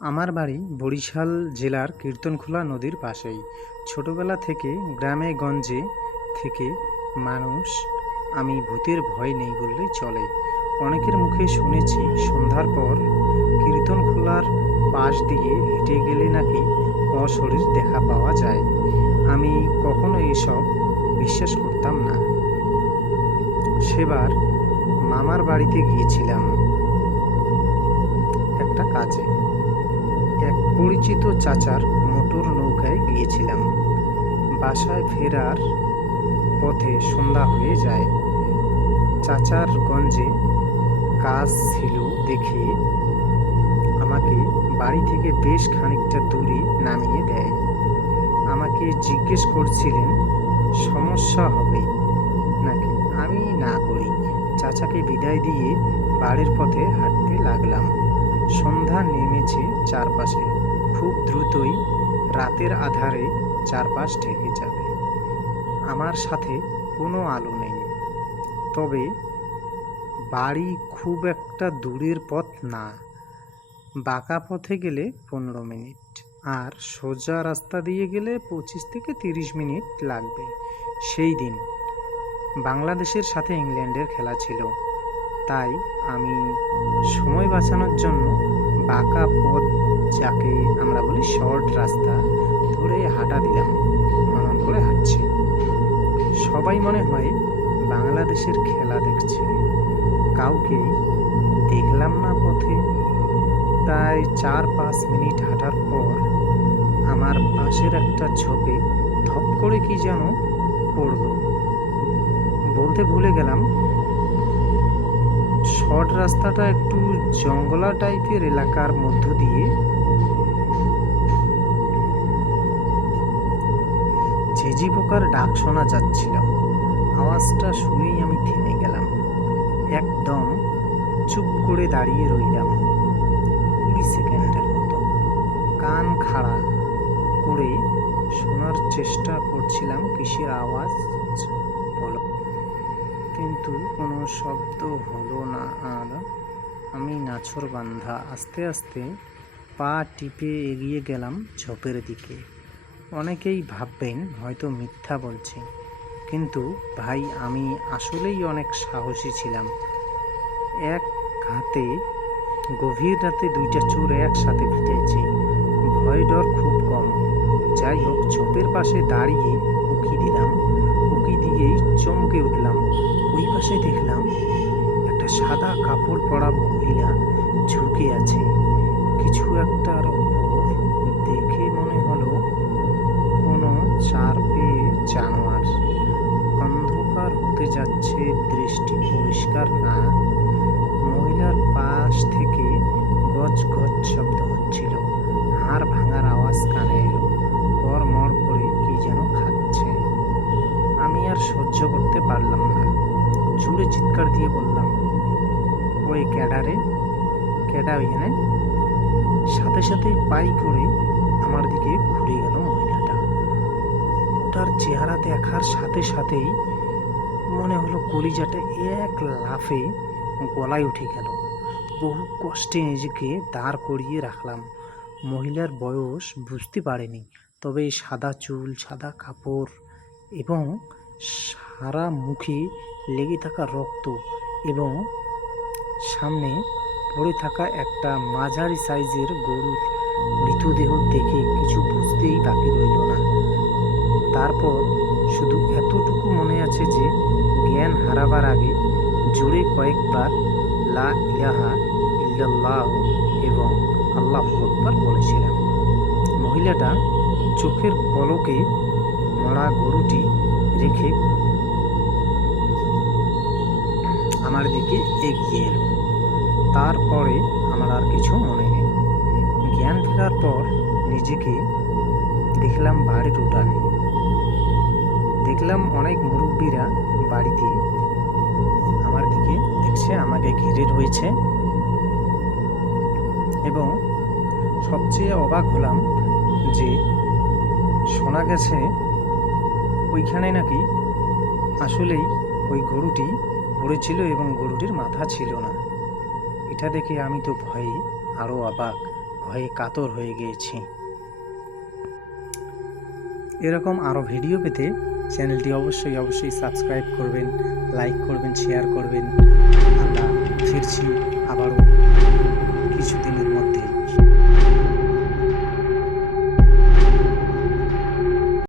আমার বাড়ি বরিশাল জেলার কীর্তনখোলা নদীর পাশেই। ছোটবেলা থেকে গ্রামে গঞ্জে থেকে মানুষ আমি ভূতের ভয় নেই বললেই চলে। অনেকের মুখে শুনেছি সন্ধ্যার পর কীর্তনখোলার পাশ দিয়ে হেঁটে গেলে নাকি অশরীর দেখা পাওয়া যায়। আমি কখনো এসব বিশ্বাস করতাম না। সেবার মামার বাড়িতে গিয়েছিলাম একটা কাজে। এক পরিচিত চাচার মোটর নৌকায় গিয়েছিলাম। বাসায় ফেরার পথে সন্ধ্যা হয়ে যায়। চাচার গঞ্জে কাজ ছিল দেখে আমাকে বাড়ি থেকে বেশ খানিকটা দূরে নামিয়ে দেয়। আমাকে জিজ্ঞেস করছিলেন সমস্যা হবে নাকি। আমি না করি চাচাকে বিদায় দিয়ে বাড়ির পথে হাঁটতে লাগলাম। সন্ধ্যা নেমেছে চারপাশে। খুব দ্রুতই রাতের আধারে চারপাশ ঢেকে যাবে। আমার সাথে কোনো আলো নেই। তবে বাড়ি খুব একটা দূরের পথ না। বাঁকা পথে গেলে 15 মিনিট, আর সোজা রাস্তা দিয়ে গেলে 25 থেকে 30 মিনিট লাগবে। সেই দিন বাংলাদেশের সাথে ইংল্যান্ডের খেলা ছিল, তাই আমি সময় বাঁচানোর জন্য বাঁকা পথ, যাকে আমরা বলি শর্ট রাস্তা, ধরে হাঁটা দিলাম। আনন্দ করে হাঁটছি। সবাই মনে হয় বাংলাদেশের খেলা দেখছে। কাউকেই দেখলাম না পথে। প্রায় 4-5 মিনিট হাঁটার পর আমার পাশের একটা ঝোপে ধপ করে কি যেন পড়ল। বলতে ভুলে গেলাম, শর্ট রাস্তাটা একটু জঙ্গলা টাইপের এলাকার মধ্য দিয়ে। ঝিঝি পোকার ডাক শোনা যাচ্ছিল। আওয়াজটা শুনেই আমি থেমে গেলাম। একদম চুপ করে দাঁড়িয়ে রইলাম 20 সেকেন্ডের মতো। কান খাড়া করে শোনার চেষ্টা করছিলাম কিসের আওয়াজ হলো, কিন্তু কোনো শব্দ হলো না। আর আমি নাছোড়বান্ধা আস্তে আস্তে পা টিপে এগিয়ে গেলাম ঝোপের দিকে। অনেকেই ভাববেন হয়তো মিথ্যা বলছি, কিন্তু ভাই আমি আসলেই অনেক সাহসী ছিলাম। এক হাতে গভীর রাতে 2টা চোর একসাথে পিটাইছি। ভয় ডর খুব কম। যাই হোক, ঝোপের পাশে দাঁড়িয়ে উঁকি দিলাম। উঁকি দিয়েই চমকে উঠলাম। ওই পাশে দেখলাম একটা সাদা কাপড় পরা মহিলা ঝুঁকে আছে কিছু একটার ওপর। দেখে মনে হলো কোনো চারপে জানোয়ার। অন্ধকার হতে যাচ্ছে, দৃষ্টি পরিষ্কার না। মহিলার পাশ থেকে গজ গজ শব্দ হচ্ছিল। হাড় ভাঙার আওয়াজ কানে এলো। কড়মড় করে কি যেন খাচ্ছে। আমি আর সহ্য করতে পারলাম না। জোরে চিৎকার দিয়ে বললাম, ওই ক্যাডারে, ক্যাডা ওইখানে। সাথে সাথেই পাই করে আমার দিকে ঘুরে গেল মহিলাটা। ওটার চেহারা দেখার সাথে সাথেই মনে হলো কলিজাটা এক লাফে গলায় উঠে গেল। বহু কষ্টে নিজেকে দাঁড় করিয়ে রাখলাম। মহিলার বয়স বুঝতে পারিনি, তবে সাদা চুল, সাদা কাপড় এবং সারা মুখে লেগে থাকা রক্ত এবং সামনে পড়ে থাকা একটা মাঝারি সাইজের গরুর মৃতদেহ দেখে কিছু বুঝতেই বাকি রইল না। তারপর শুধু এতটুকু মনে আছে যে জ্ঞান হারাবার আগে জোরে কয়েকবার লা ইলাহা ইল্লাল্লাহ এবং আল্লাহু আকবার বলেছিলাম। মহিলাটা চোখের পলকে মরা গরুটি রেখে আমার দিকে এগিয়ে এলো। তারপরে আমার আর কিছু মনে নেই। জ্ঞান ফেরার পর নিজেকে দেখলাম বাড়ির উঠানে। দেখলাম অনেক মুরব্বীরা বাড়িতে আমার দিকে দেখছে, আমাকে ঘিরে রয়েছে। এবং সবচেয়ে অবাক হলাম যে শোনা গেছে ওইখানে নাকি আসলেই ওই গরুটি পড়েছিল এবং গরুটির মাথা ছিল না। এটা দেখে আমি তো ভয়ে আরও অবাক। ভয়ে কাতর হয়ে গিয়েছি। এরকম আরও ভিডিও পেতে চ্যানেলটি অবশ্যই সাবস্ক্রাইব করবেন, লাইক করবেন, শেয়ার করবেন। আমরা ফিরছি আবারও কিছুদিনের